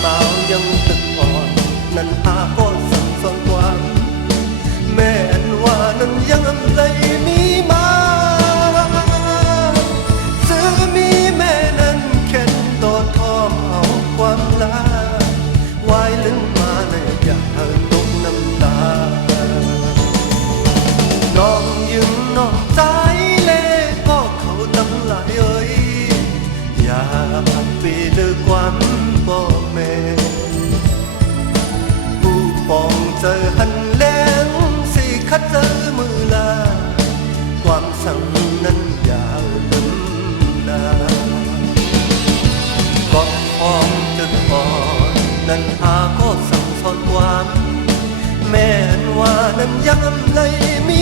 เปล่ายังตึกอ่อนนั้นอาก็สั่งสอนความแม่นว่านั้นยังเลยมีมาซื้อมีแม่นั้นเข็นโตทอมเอาความลาวายลึงมาในอยากตกน้ำตาน้องยืนน้องใจเล่ก็เขาตั้งหลายเอ่ยอย่าปีเลือความบ่แม่ผู้ปองเจอหันแรงสิคัดเจอมือลาความสั่งนั้นอย่าลืมนาก็พองจึงอ่อนนั้นอาก็สั่งสอนความแม่นว่านั้นยังเลยมี